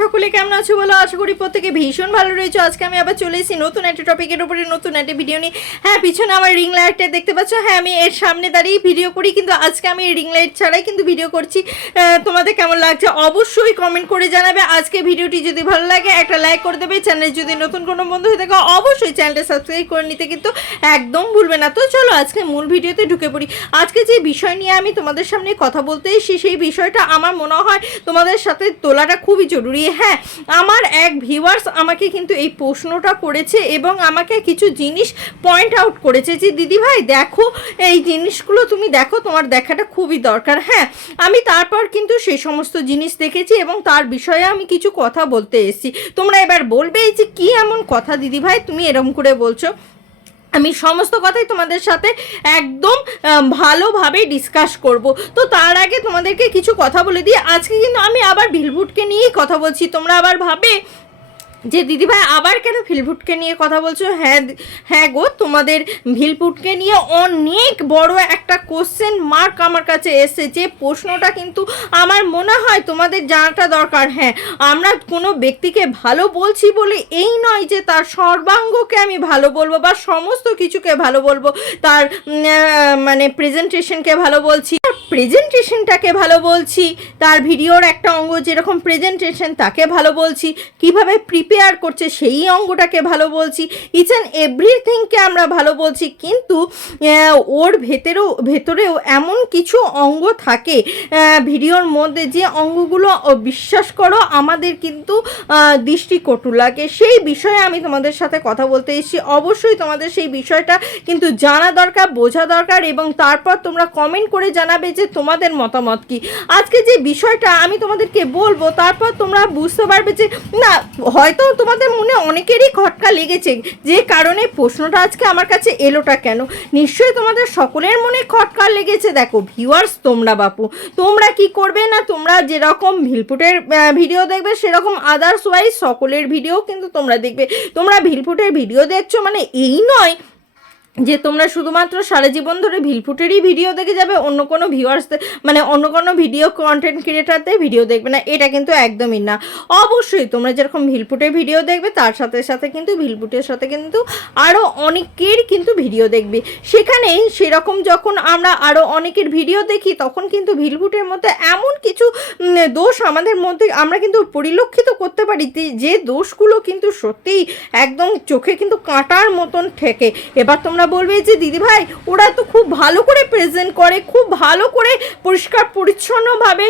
সকলে কেমন আছো বলো? আশা করি প্রত্যেকে ভীষণ ভালো রয়েছে। আজকে আমি আবার চলে এসেছি নতুন একটা টপিকের উপরে, নতুন একটা ভিডিও নিয়ে। হ্যাঁ পিছনে আমার রিং লাইটটা দেখতে পাচ্ছ? হ্যাঁ আমি এর সামনে দাঁড়িয়ে ভিডিও করি, কিন্তু আজকে আমি রিং লাইট ছাড়াই কিন্তু ভিডিও করছি। তোমাদের কেমন লাগছে অবশ্যই কমেন্ট করে জানাবে। আজকে ভিডিওটি যদি ভালো লাগে, একটা লাইক করে দেবে। চ্যানেল যদি নতুন কোনো বন্ধু হয়ে থাকে, অবশ্যই চ্যানেলটা সাবস্ক্রাইব করে নিতে কিন্তু একদম ভুলবে না। তো চলো, আজকে মূল ভিডিওতে ঢুকে পড়ি। আজকে যে বিষয় নিয়ে আমি তোমাদের সামনে কথা বলতে এসেছি, সেই বিষয়টা আমার মনে হয় তোমাদের সাথে তোলাটা খুবই জরুরি। হ্যাঁ আমার এক ভিউয়ার্স আমাকে কিন্তু এই প্রশ্নটা করেছে এবং আমাকে কিছু জিনিস পয়েন্ট আউট করেছে যে, দিদি ভাই, দেখো, এই জিনিসগুলো তুমি দেখো, তোমার দেখাটা খুবই দরকার। হ্যাঁ আমি তারপর কিন্তু সেই সমস্ত জিনিস দেখেছি এবং তার বিষয়ে আমি কিছু কথা বলতে এসেছি। তোমরা এবার বলবে এই যে, কী এমন কথা দিদি ভাই? তুমি এরম করে বলছো? আমি সমস্ত কথাই তোমাদের সাথে একদম ভালোভাবে ডিসকাস করব। তো তার আগে তোমাদেরকে কিছু কথা বলে দিই। আজকে কিন্তু আমি আবার ভিলভুটকে নিয়েই কথা বলছি। তোমরা আবার ভাবে যে দিদিভাই আবার কেন ভিলপুটকে নিয়ে কথা বলছো? হ্যাঁ হ্যাঁ গো, তোমাদের ভিলপুটকে নিয়ে অনেক বড় একটা কোশ্চেন মার্ক আমার কাছে এসে যে প্রশ্নটা কিন্তু আমার মনে হয় তোমাদের জানাটা দরকার। হ্যাঁ আমরা কোনো ব্যক্তিকে ভালো বলছি বলে এই নয় যে তার সর্বাঙ্গকে আমি ভালো বলব বা সমস্ত কিছুকে ভালো বলব। তার মানে প্রেজেন্টেশনকে ভালো বলছি প্রেজেন্টেশনটাকে ভালো বলছি, তার ভিডিওর একটা অঙ্গ যেরকম প্রেজেন্টেশন তাকে ভালো বলছি। কীভাবে প্রিপেয়ার করছে, সেই অঙ্গটাকে ভালো বলছি। ইচ অ্যান্ড এভরিথিংকে আমরা ভালো বলছি, কিন্তু ওর ভেতরেও ভেতরেও এমন কিছু অঙ্গ থাকে ভিডিওর মধ্যে যে অঙ্গগুলো বিশ্বাস করো, আমাদের কিন্তু দৃষ্টিকটু লাগে। সেই বিষয়ে আমি তোমাদের সাথে কথা বলতে এসেছি। অবশ্যই তোমাদের সেই বিষয়টা কিন্তু জানা দরকার, বোঝা দরকার, এবং তারপর তোমরা কমেন্ট করে জানাবে যে তোমাদের মতামত কি। আজকে যে বিষয়টা আমি তোমাদেরকে বলব, তারপর তোমরা বুঝতে পারবে যে, না হয়তো তোমাদের মনে অনেকেরই খটকা লেগেছে। যে কারণে প্রশ্নটা আজকে আমার কাছে এলোটা কেন? নিশ্চয়ই তোমাদের সকলের মনে খটকা লেগেছে। দেখো ভিউয়ার্স তোমরা বাপু। তোমরা কি করবে না তোমরা যেরকম ভিলপুটের ভিডিও দেখবে, সেরকম আদার্স ওয়াইজ সকলের ভিডিও কিন্তু তোমরা দেখবে। তোমরা ভিলপুটের ভিডিও দেখছ মানে এই নয় যে তোমরা শুধুমাত্র সারা জীবন ধরে ভিলফুটেরই ভিডিও দেখে যাবে, অন্য কোনো ভিউয়ার্স মানে অন্য কোনো ভিডিও কন্টেন্ট ক্রিয়েটারদের ভিডিও দেখবে না, এটা কিন্তু একদমই না। অবশ্যই তোমরা যেরকম ভিলফুটের ভিডিও দেখবে, তার সাথে সাথে কিন্তু ভিলফুটের সাথে কিন্তু আরও অনেকের কিন্তু ভিডিও দেখবে। সেখানে সেরকম যখন আমরা আরও অনেকের ভিডিও দেখি, তখন কিন্তু ভিলফুটের মধ্যে এমন কিছু দোষ আমাদের মধ্যে, আমরা কিন্তু পরিলক্ষিত করতে পারি যে- দোষগুলো কিন্তু সত্যিই একদম চোখে কিন্তু কাঁটার মতন ঠেকে। এবার তোমরা বলবে যে দিদি ভাই ওরা তো খুব ভালো করে প্রেজেন্ট করে, খুব ভালো করে পরিষ্কার, পরিচ্ছন্নভাবে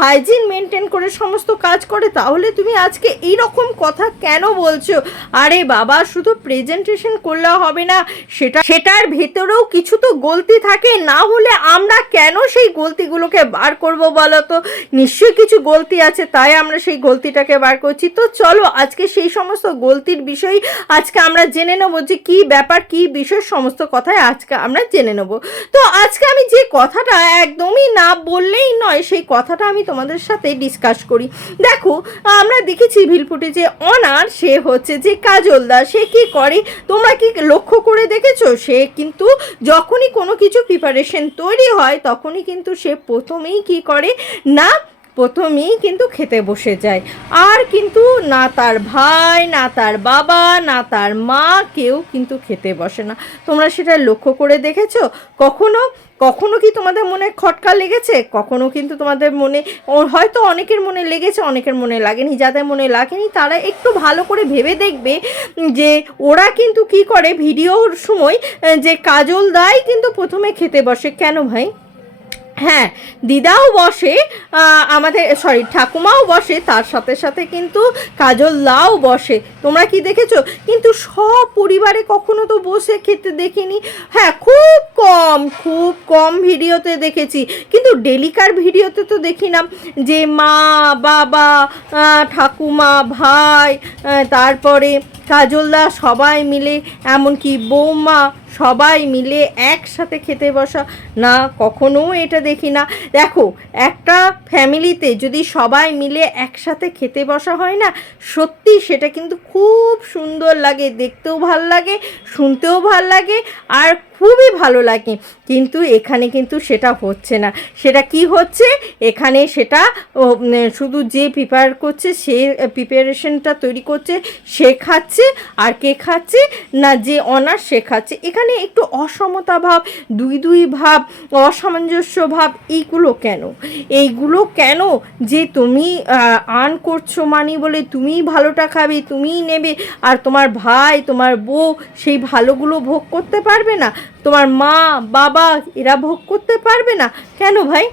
হাইজিন মেনটেন করে সমস্ত কাজ করে। তাহলে তুমি আজকে এই রকম কথা কেন বলছো? আরে বাবা, শুধু প্রেজেন্টেশন করলে হবে না, সেটা, সেটার ভেতরেও কিছু তো গলতি থাকে। না হলে আমরা কেন সেই গলতিগুলোকে বার করব বলো তো? নিশ্চয়ই কিছু গলতি আছে, তাই আমরা সেই গলতিটাকে বার করছি। তো চলো, আজকে সেই সমস্ত গলতির বিষয় আজকে আমরা জেনে নেব যে কী ব্যাপার, কী বিষয় সমস্ত কথাই আজকে আমরা জেনে নেব। তো আজকে আমি যে কথাটা একদমই না বললেই নয়, সেই কথাটা আমি তোমাদের সাথে ডিসকাস করি। দেখো, আমরা দেখেছি ভিলপুটে যে অনার, সে হচ্ছে যে কাজলদা সে কি করে? তোমরা কি লক্ষ্য করে দেখেছ? সে কিন্তু যখনই কোনো কিছু প্রিপারেশন তৈরি হয়, তখনই কিন্তু সে প্রথমেই কি করে? না প্রথমেই কিন্তু খেতে বসে যায়। আর কিন্তু না তার ভাই, না তার বাবা, না তার মা, কেউ কিন্তু খেতে বসে না। তোমরা সেটা লক্ষ্য করে দেখেছ? কখনো কখনো কি তোমাদের মনে খটকা লেগেছে? কখনো কিন্তু তোমাদের মনে হয়তো অনেকের মনে লেগেছে, অনেকের মনে লাগেনি। যাদের মনে লাগেনি, তারা একটু ভালো করে ভেবে দেখবে যে ওরা কিন্তু কি করে? ভিডিওর সময় যে কাজল দাই কিন্তু প্রথমে খেতে বসে। কেন ভাই? হ্যাঁ দিদাও বসে আমাদের সরি ঠাকুমাও বসে, তার সাথে সাথে কিন্তু কাজল লাও বসে। তোমরা কি দেখেছ? কিন্তু সব পরিবারে কখনো তো বসে খেতে দেখিনি। হ্যাঁ খুব কম খুব কম ভিডিওতে দেখেছি। কিন্তু ডেলিকার ভিডিওতে তো দেখি না যে মা, বাবা ঠাকুমা, ভাই তারপরে কাজলদা সবাই মিলে, এমনকি বৌমা সবাই মিলে একসাথে খেতে বসা। না, কখনো এটা দেখি না। দেখো, একটা ফ্যামিলিতে যদি সবাই মিলে একসাথে খেতে বসা হয় না, সত্যি সেটা কিন্তু খুব সুন্দর লাগে, দেখতেও ভালো লাগে, শুনতেও ভালো লাগে, আর খুবই ভালো লাগে। কিন্তু এখানে কিন্তু সেটা হচ্ছে না। সেটা কি হচ্ছে? এখানে সেটা শুধু যে প্রিপেয়ার করছে, সে প্রিপারেশনটা তৈরি করছে, সে খাচ্ছে, আর কে খাচ্ছে? না, যে অনার সে খাচ্ছে। এখানে একটু অসমতা ভাব, দুই দুই ভাব, অসামঞ্জস্য ভাব, এইগুলো কেন? এইগুলো কেন যে তুমি আর্ন করছ মানি বলে তুমিই ভালোটা খাবে, তুমিই নেবে, আর তোমার ভাই, তোমার বউ সেই ভালোগুলো ভোগ করতে পারবে না? তোমার মা, বাবা এরা ভোগ করতে পারবে না? কেন ভাই?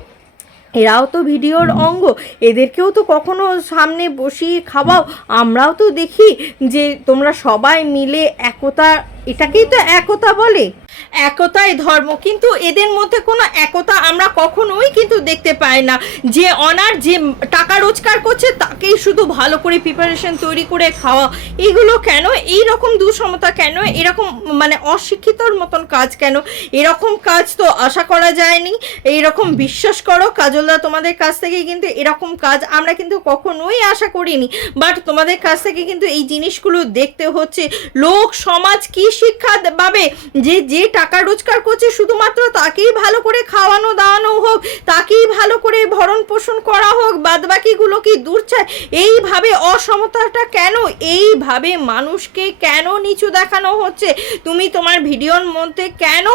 এরাও তো ভিডিওর অঙ্গ এদেরকেও তো কখনো সামনে বসিয়ে খাওয়াও। আমরাও তো দেখি যে তোমরা সবাই মিলে একতা এটাকেই তো একতা বলে। একতাই ধর্ম, কিন্তু এদের মধ্যে কোনো একতা আমরা কখনোই কিন্তু দেখতে পাই না। যে অনার যে টাকা রোজগার করছে, তাকেই শুধু ভালো করে প্রিপারেশন তৈরি করে খাওয়া। এগুলো কেন? এই রকম দুসমতা কেন? এরকম মানে অশিক্ষিতর মতন কাজ কেন? এরকম কাজ তো আশা করা যায়নি। এইরকম বিশ্বাস করো, কাজলদা তোমাদের কাছ থেকে কিন্তু এরকম কাজ আমরা কিন্তু কখনোই আশা করিনি। বাট তোমাদের কাছ থেকে কিন্তু এই জিনিসগুলো দেখতে হচ্ছে। লোক, সমাজ কি শিক্ষা পাবে? যে যে টাকা রোজগার করছে, শুধুমাত্র তাকেই ভালো করে খাওয়ানো, দাওয়ানো হোক, তাকেই ভালো করে ভরণ পোষণ করা হোক বাদ বাকিগুলো কি দূর চায়? এইভাবে অসমতাটা কেন? এইভাবে মানুষকে কেন নিচু দেখানো হচ্ছে? তুমি তোমার ভিডিওর মধ্যে কেন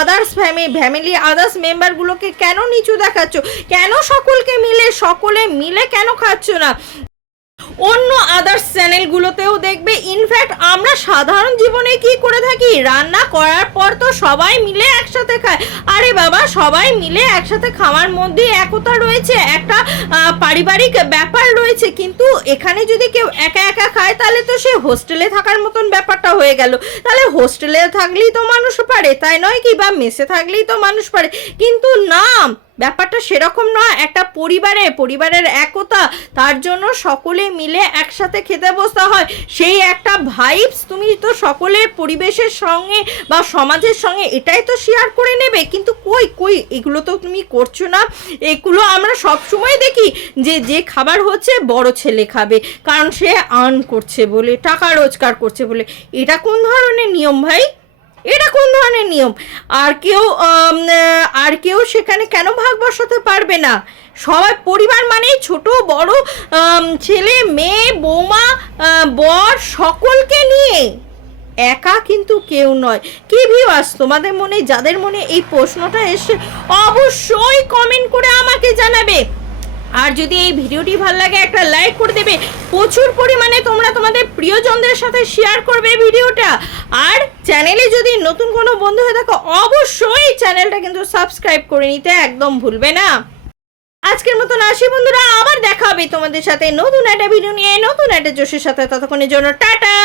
আদার্স ফ্যামিলি ফ্যামিলি আদার্স মেম্বারগুলোকে কেন নিচু দেখাচ্ছ? কেন সকলকে মিলে, সকলে মিলে কেন খাচ্ছ না? অন্য আদার্স চ্যানেলগুলোতেও দেখবে ইনফ্যাক্ট আমরা সাধারণ জীবনে কি করে থাকি? রান্না করার পর তো সবাই মিলে একসাথে খায়। আরে বাবা, সবাই মিলে একসাথে খাওয়ার মধ্যে একতা রয়েছে, একটা পারিবারিক ব্যাপার রয়েছে। কিন্তু এখানে যদি কেউ একা একা খায়, তাহলে তো সে হোস্টেলে থাকার মতন ব্যাপারটা হয়ে গেল। তাহলে হোস্টেলে থাকলেই তো মানুষ পারে, তাই নয় কি? বা মেসে থাকলেই তো মানুষ পারে। কিন্তু না ব্যাপারটা সেরকম নয়, একটা পরিবারে, পরিবারের একতা, তার জন্য সকলে মিলে একসাথে খেতে বসতে হয়। সেই একটা ভাইবস তুমি তো সকলের পরিবেশের সঙ্গে বা সমাজের সঙ্গে এটাই তো শেয়ার করে নেবে। কিন্তু কই কই, এগুলো তো তুমি করছ না। এগুলো আমরা সব সময় দেখি যে যে খাবার হচ্ছে বড় ছেলে খাবে, কারণ সে আর্ন করছে বলে, টাকা রোজগার করছে বলে। এটা কোন ধরনের নিয়ম ভাই? এটা কোন ধরনের নিয়ম? আর কেউ আর কেউ সেখানে কেন ভাগ বসাতে পারবে না? সবাই, পরিবার মানে ছোট, বড় ছেলে, মেয়ে, বৌমা বর, সকলকে নিয়ে। একা কিন্তু কেউ নয়। কি ভিউয়ার্স, তোমাদের মনে, যাদের মনে এই প্রশ্নটা এসে অবশ্যই কমেন্ট করে আমাকে জানাবে। আর যদি এই ভিডিওটি ভালো লাগে, একটা লাইক করে দেবে। প্রচুর পরিমাণে তোমরা তোমাদের প্রিয়জনদের সাথে শেয়ার করবে ভিডিওটা। আর চ্যানেলে যদি নতুন কোনো বন্ধু হয়ে থাকো, অবশ্যই চ্যানেলটা কিন্তু সাবস্ক্রাইব করে নিতে একদম ভুলবে না। আজকের মতন আসি বন্ধুরা, আবার দেখা হবে তোমাদের সাথে নতুন একটা ভিডিও নিয়ে, নতুন একটা জোশের সাথে। ততক্ষণের জন্য টাটা!